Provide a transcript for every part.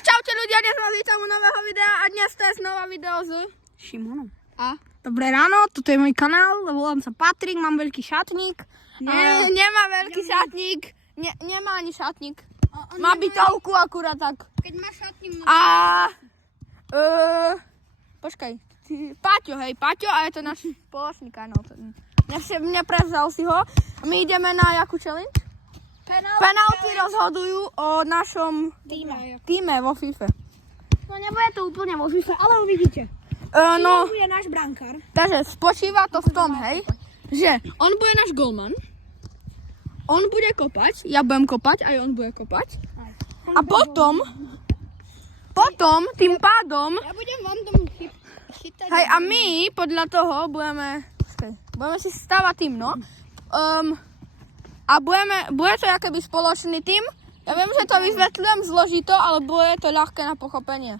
Takže čaute ľudia, dnes vás vítam u nového videa a dnes to je znova video s Šimonom. A? Dobré ráno, toto je môj kanál, volám sa Patrik, mám veľký šatník. Nemá veľký šatník, nemá ani šatník. Má bytovku akurát tak. Keď má šatník... Počkaj, Paťo, hej, Paťo a je to náš spoločný kanál. Neprevzal si ho. My ideme na jakú challenge? Penalty rozhodujú o našom týme vo FIFA. No nebude to úplne vo FIFA, ale uvidíte. No, bude náš brankár. takže spočíva to v tom, hej, že on bude náš golman, on bude kopať, ja budem kopať, aj on bude kopať. A potom, tým pádom, Ja budem vám tomu chytať. hej, a my podľa toho budeme si stávať tým, no. A bude to akoby spoločný tým. Ja viem, že to vysvetľujem zložito, ale bude to ľahké na pochopenie.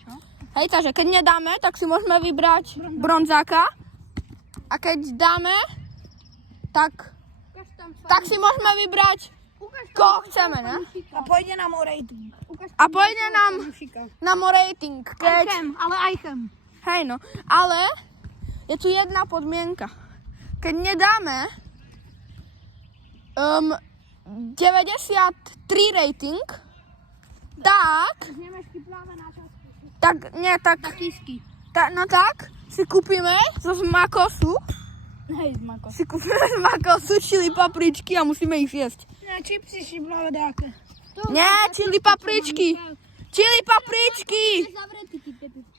Hej, takže keď nedáme, tak si môžeme vybrať bronzáka. A keď dáme, tak si môžeme vybrať, koho chceme, ne? A pôjde nám o rating. A pôjde nám o rating. Ale aj chem. Hej, no. Ale je tu jedna podmienka. Keď nedáme 93 rating, tak si kúpime zo Smakosu. Hej, z Mako. Si kúpime z Smakosu čili papričky a musíme ich jesť. Ne, čipsy šiblavé dáke. Nie, čili papričky. Čili papričky.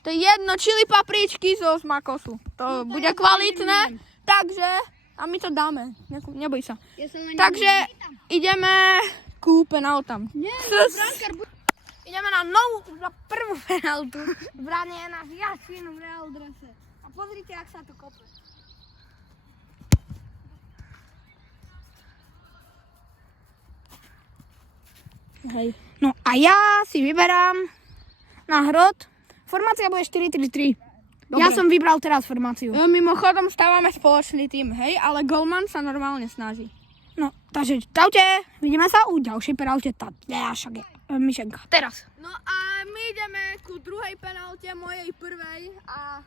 To je jedno, čili papričky zo Smakosu. To bude kvalitné, takže... A my to dáme, neboj sa. Takže ideme ku penaltám. Ideme na prvú penaltu. V bráne je náš Jašin v Real drese. A pozrite, jak sa to kope. Hej. No a ja si vyberám na hrot. Formácia bude 4-3-3. Ja som vybral teraz formáciu. Mimochodom stávame spoločný tým, hej, ale golman sa normálne snaží. No, takže čaute, vidíme sa u ďalšej penalte. Myšenka. Teraz. No a my ideme ku druhej penalte, mojej prvej a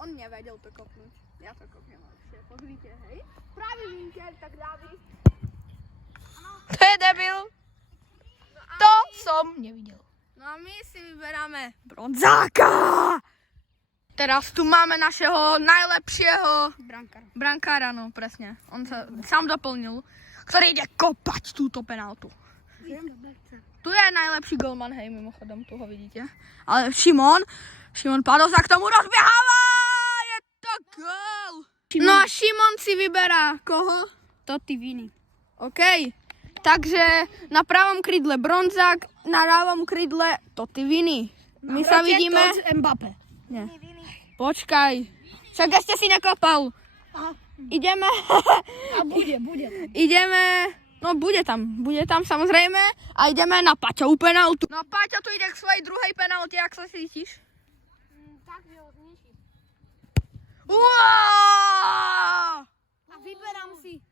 on nevedel to kopnúť. Ja to kopnem lepšie, pozrite, hej. Pravý vinkel, tak Dávid. To je debil. To som nevidel. No a my si vyberáme bronzáka. Teraz tu máme našeho najlepšieho brankára, no presne. On sa sám doplnil, ktorý ide kopať túto penaltu. Tu je najlepší golman, hej, mimochodom, tu ho vidíte. Ale Šimon Pado sa k tomu rozbieháva! Je to gól! No a Šimon si vyberá koho? Totti Vini. OK, takže na pravom krydle bronzák, na ľavom krydle Totti Vini. My sa vidíme... Mbappé. Nie. Počkaj, však ešte si nekopal. Aha. Ideme. A bude. Ideme, no bude tam samozrejme. A ideme na Paťovú penaltu. No Paťo tu ide k svojej druhej penalte, jak sa cítiš? Tak, že ho zničí. Uaaaaaa! A vyberám si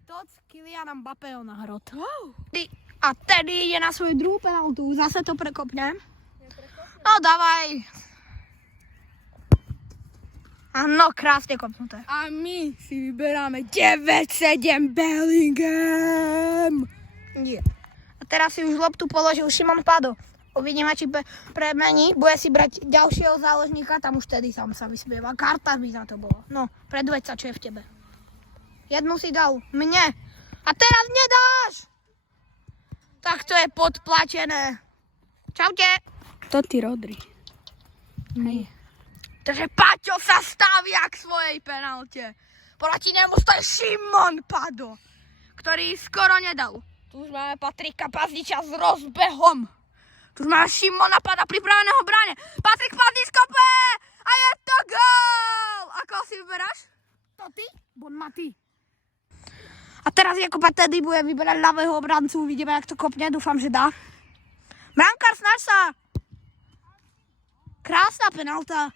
Kyliana Mbappého na hrot. Wow. A tedy ide na svoju druhú penaltu. Zase to prekopnem. No dávaj. Áno, krásne kopnuté. A my si vyberáme 9-7 Bellingham. Nie. A teraz si už loptu položil Šimon Pado. Uvidíme, či premení. Bude si brať ďalšieho záložníka, tam už tedy sám sa vysmieva. Karta by za to bolo. No, predveď sa, čo je v tebe. Jednu si dal mne. A teraz nedáš! Tak to je podplatené. Čaute. Totti Rodri. Hej. Takže Paťo sa stavia k svojej penalte. Proti nemu stojí Šimon Pado, ktorý skoro nedal. Tu už máme Patrika Pazdiča s rozbehom. Tu už máme Šimona Pada pripraveného v bráne. Patrik Pazdič kope! A je to gól! A koho si vyberáš? Totti? Bonmati. A teraz Jakub tedy bude vyberať ľavého obrancu. Uvidíme, jak to kopne. Dúfam, že dá. Brankár, snaž sa! Krásna penalta.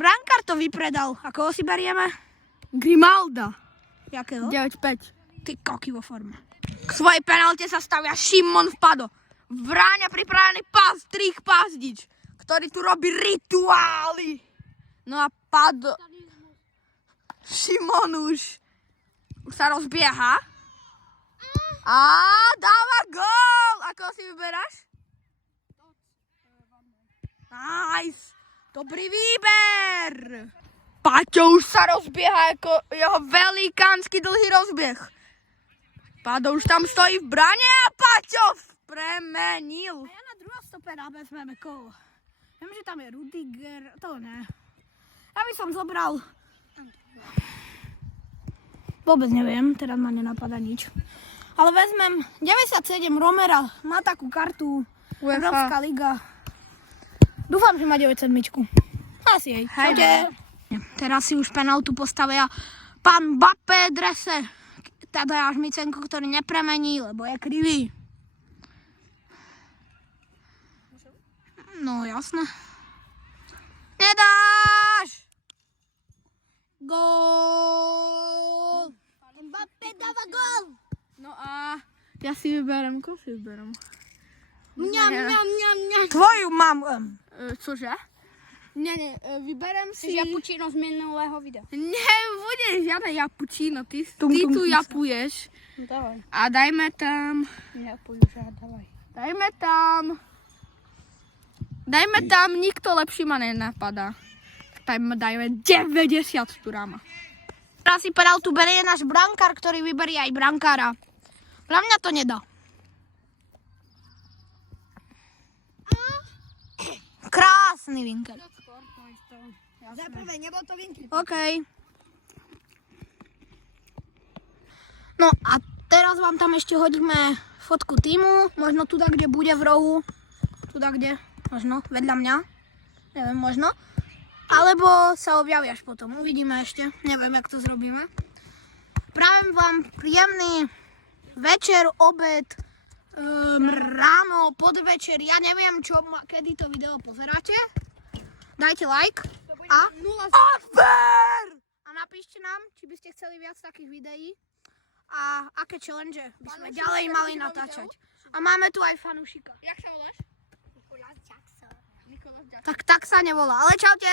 Brankár to vypredal. A koho si berieme? Grimalda. Jakého? 9-5. Ty koky vo forme. K svojej penalte sa stavia Šimon Pado. Vráňa pripravený strých pazdič, ktorý tu robí rituály. No a Šimon už sa rozbieha. A dáva gól! Ako si vyberáš? Nice! Dobrý výber! Paťo už sa rozbieha ako jeho velikánsky dlhý rozbieh. Pádo už tam stojí v brane a Paťo premenil. A ja na druhého stopera vezmeme koho. Viem, že tam je Rudiger, to ne. Ja by som zobral... Vôbec neviem, teraz ma nenapadá nič. Ale vezmem 97 Romera, má takú kartu, UEFA. Európska liga. Dúfam, že má 97. Asi jej. Čaute. Teraz si už penaltu postavia pán Mbappé drese. Tadeáš Micenko, ktorý nepremení, lebo je krivý. No jasné. Nedáš! Gól! Mbappé dáva gól! No a ja si vyberem, koho si vyberem? Mňam, mňam, mňam, mňam. Tvoju mám. Cože? Nie, vyberem si... Japučino z minulého videa. Nebude žiadne japučino, ty Tum, tum, tu tum. japuješ. No dávaj. A dajme tam... Dávaj. Dajme tam, nikto lepší ma nenapadá. Tam dajme 90 Turama. Teraz si penaltu berie náš brankár, ktorý vyberie aj brankára. Pre mňa to nedá. Krásny vinkel. Za prvé, nebol to vinkel. OK. No a teraz vám tam ešte hodíme fotku týmu. Možno tu, kde bude v rohu. Tu, kde, možno, vedľa mňa. Neviem, možno. Alebo sa objaví až potom. Uvidíme ešte. Neviem, jak to zrobíme. Prajem vám príjemný večer, obed, ráno, podvečer. Ja neviem, kedy to video pozeráte. Dajte like. A napíšte nám, či by ste chceli viac takých videí a aké challenge by sme ďalej mali natáčať. A máme tu aj fanúšika. Jak sa voláš? Nikolas Jackson. Nikolas Jackson. Tak sa nevolá, ale čaute.